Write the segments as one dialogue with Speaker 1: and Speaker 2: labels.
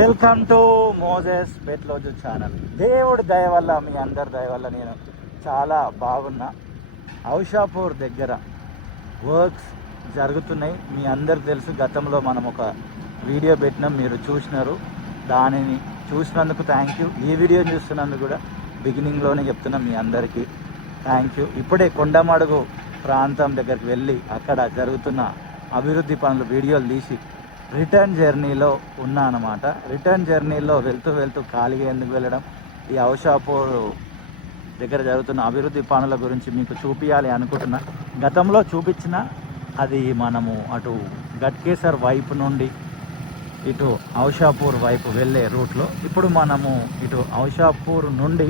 Speaker 1: Welcome to Moses Petloju channel. దేవుడి దయ వల్ల మీ అందరి దయ వల్ల నేను చాలా బాగున్నా. ఔషాపూర్ దగ్గర వర్క్స్ జరుగుతున్నాయి. మీ అందరు తెలుసు గతంలో మనం ఒక వీడియో పెట్టినాం మీరు చూసినారు. దానిని చూసినందుకు థ్యాంక్ యూ ఈ వీడియో చూస్తున్నందుకు కూడా బిగినింగ్లోనే చెప్తున్నాం మీ అందరికీ థ్యాంక్ యూ ఇప్పుడే కొండమడుగు ప్రాంతం దగ్గరికి వెళ్ళి అక్కడ జరుగుతున్న అభివృద్ధి పనులు వీడియోలు తీసి రిటర్న్ జర్నీలో ఉన్నా అనమాట రిటర్న్ జర్నీలో వెళ్తూ వెళ్తూ ఖాళీగా ఎందుకు వెళ్ళడం? ఈ అవషాపూర్ దగ్గర జరుగుతున్న అభివృద్ధి పనుల గురించి మీకు చూపించాలి అనుకుంటున్నా. గతంలో చూపించిన అది మనము అటు గట్కేసర్ వైపు నుండి ఇటు ఔషాపూర్ వైపు వెళ్ళే రూట్లో ఇప్పుడు మనము ఇటు ఔషాపూర్ నుండి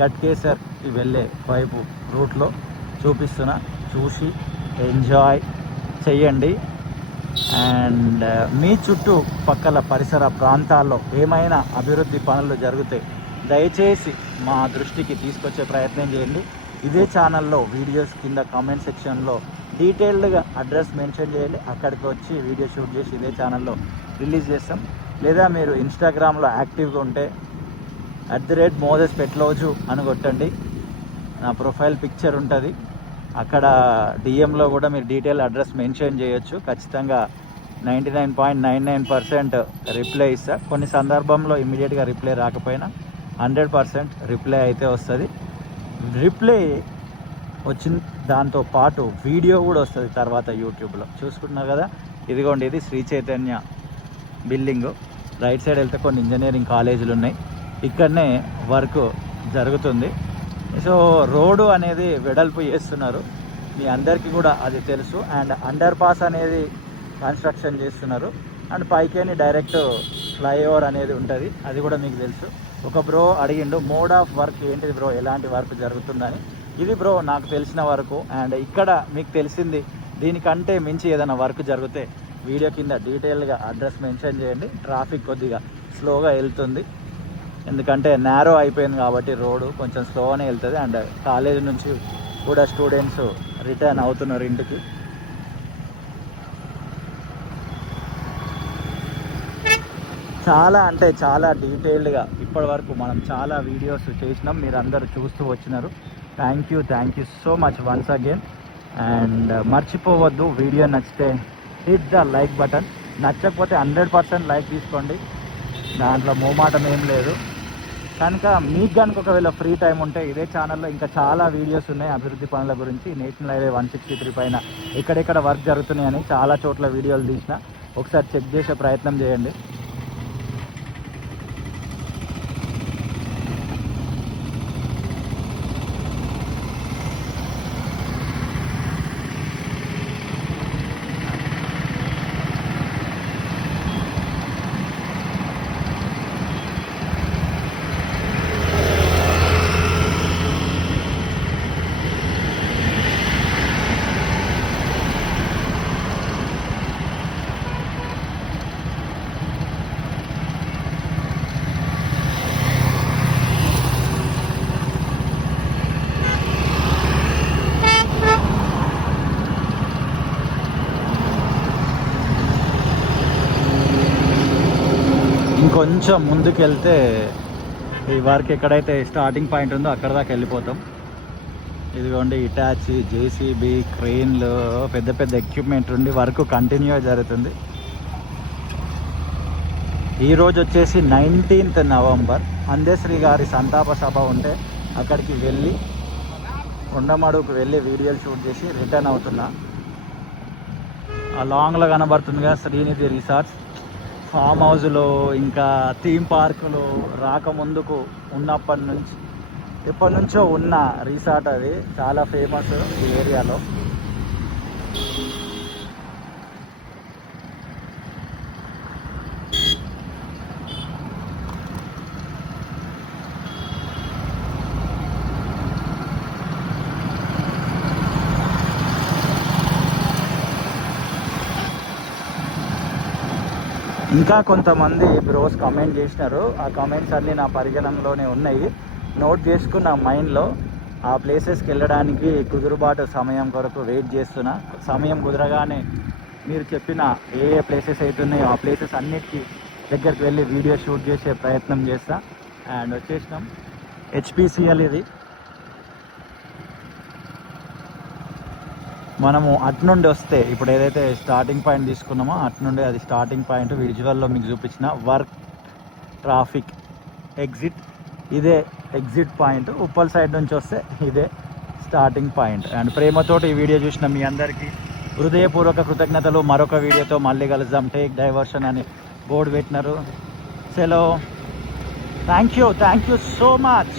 Speaker 1: గట్కేసర్కి వెళ్ళే వైపు రూట్లో చూపిస్తున్నా. చూసి ఎంజాయ్ చెయ్యండి. అండ్ మీ చుట్టూ పక్కల పరిసర ప్రాంతాల్లో ఏమైనా అభివృద్ధి పనులు జరిగితే దయచేసి మా దృష్టికి తీసుకొచ్చే ప్రయత్నం చేయండి. ఇదే ఛానల్లో వీడియోస్ కింద కామెంట్ సెక్షన్లో డీటెయిల్డ్గా అడ్రస్ మెన్షన్ చేయండి. అక్కడికి వచ్చి వీడియో షూట్ చేసి ఇదే ఛానల్లో రిలీజ్ చేస్తాం. లేదా మీరు ఇన్స్టాగ్రామ్లో యాక్టివ్గా ఉంటే at the rate Moses Petloju అని కొట్టండి. నా ప్రొఫైల్ పిక్చర్ ఉంటుంది. అక్కడ డిఎంలో కూడా మీరు డీటెయిల్ అడ్రస్ మెన్షన్ చేయొచ్చు. ఖచ్చితంగా ninety nine point nine nine percent reply ఇస్తా. కొన్ని సందర్భంలో ఇమీడియట్గా రిప్లై రాకపోయినా హండ్రెడ్ పర్సెంట్ రిప్లై అయితే వస్తుంది. రిప్లై వచ్చిన దాంతో పాటు వీడియో కూడా వస్తుంది తర్వాత యూట్యూబ్లో. చూసుకుంటున్నారు కదా? ఇదిగోండి ఇది Shri Chaitanya building. Right side వెళ్తే కొన్ని ఇంజనీరింగ్ కాలేజీలు ఉన్నాయి. ఇక్కడనే వర్క్ జరుగుతుంది. సో రోడ్డు అనేది వెడల్పు చేస్తున్నారు. మీ అందరికీ కూడా అది తెలుసు. అండ్ అండర్ పాస్ అనేది కన్స్ట్రక్షన్ చేస్తున్నారు. అండ్ పైకేని డైరెక్ట్ ఫ్లైఓవర్ అనేది ఉంటుంది. అది కూడా మీకు తెలుసు. ఒక బ్రో అడిగిండు మోడ్ ఆఫ్ వర్క్ ఏంటిది బ్రో? ఎలాంటి వర్క్ జరుగుతుందని? ఇది బ్రో నాకు తెలిసిన వరకు అండ్ ఇక్కడ మీకు తెలిసింది దీనికంటే మించి ఏదైనా వర్క్ జరిగితే వీడియో కింద డీటెయిల్గా అడ్రస్ మెన్షన్ చేయండి. ట్రాఫిక్ కొద్దిగా స్లోగా వెళ్తుంది. ఎందుకంటే నేరో అయిపోయింది కాబట్టి రోడ్డు కొంచెం స్లోనే వెళ్తుంది అండ్ కాలేజ్ నుంచి కూడా స్టూడెంట్స్ రిటర్న్ అవుతున్నారు ఇంటికి. చాలా అంటే చాలా డీటెయిల్డ్గా ఇప్పటి వరకు మనం చాలా వీడియోస్ చేసినాం. మీరు అందరూ చూస్తూ వచ్చినారు. Thank you thank you so much once again and మర్చిపోవద్దు వీడియో నచ్చితే హిట్ ద లైక్ బటన్ నచ్చకపోతే హండ్రెడ్ పర్సెంట్ లైక్ తీసుకోండి. దాంట్లో మోమాటం ఏం లేదు. కనుక మీకు కనుక ఒకవేళ ఫ్రీ టైం ఉంటే ఇదే ఛానల్లో ఇంకా చాలా వీడియోస్ ఉన్నాయి అభివృద్ధి పనుల గురించి. National highway one sixty three పైన ఎక్కడెక్కడ వర్క్ జరుగుతున్నాయని చాలా చోట్ల వీడియోలు తీసిన. ఒకసారి చెక్ చేసే ప్రయత్నం చేయండి. ఇంకొంచెం ముందుకు వెళ్తే ఈ వర్క్ ఎక్కడైతే స్టార్టింగ్ పాయింట్ ఉందో అక్కడ దాకా వెళ్ళిపోతాం. ఇదిగోండి ఇటాచి జేసీబీ క్రెయిన్లు పెద్ద పెద్ద ఎక్విప్మెంట్ ఉండి వర్క్ కంటిన్యూ జరుగుతుంది. ఈరోజు వచ్చేసి నైన్టీన్త్ నవంబర్. అందేశ్రీ గారి సంతాప సభ ఉంటే అక్కడికి వెళ్ళి కొండమడుకు వెళ్ళి వీడియోలు షూట్ చేసి రిటర్న్ అవుతున్నా. ఆ లాంగ్లో కనబడుతుందిగా శ్రీనిధి రిసార్ట్స్. ఫామ్ హౌస్లో ఇంకా థీమ్ పార్కులు రాకముందుకు ఉన్నప్పటి నుంచి ఎప్పటి నుంచో ఉన్న రిసార్ట్ అది. చాలా ఫేమస్ ఈ ఏరియాలో. ఇంకా కొంతమంది బ్రోస్ కామెంట్ చేసినారు. ఆ కామెంట్స్ అన్నీ నా పరిగణనలోనే ఉన్నాయి. నోట్ చేసుకున్న మైండ్లో ఆ ప్లేసెస్కి వెళ్ళడానికి కుదురుబాటు సమయం కొరకు వెయిట్ చేస్తున్నా. సమయం కుదరగానే మీరు చెప్పిన ఏ ఏ ప్లేసెస్ అవుతున్నాయో ఆ ప్లేసెస్ అన్నిటికీ దగ్గరికి వెళ్ళి వీడియో షూట్ చేసే ప్రయత్నం చేస్తా. అండ్ వచ్చేసినాం. హెచ్పిసిఎల్ ఇది. మనము అట్నుండి వస్తే ఇప్పుడు ఏదైతే స్టార్టింగ్ పాయింట్ తీసుకున్నామో అటు నుండి అది స్టార్టింగ్ పాయింట్ విజువల్లో మీకు చూపించిన వర్క్ ట్రాఫిక్ ఎగ్జిట్ ఇదే ఎగ్జిట్ పాయింట్ ఉప్పల్ సైడ్ నుంచి వస్తే ఇదే స్టార్టింగ్ పాయింట్ అండ్ ప్రేమతోటి ఈ వీడియో చూసిన మీ అందరికీ హృదయపూర్వక కృతజ్ఞతలు. మరొక వీడియోతో మళ్ళీ కలుద్దాం. టేక్ డైవర్షన్ అని బోర్డు పెట్టినారు. Cello thank you thank you so much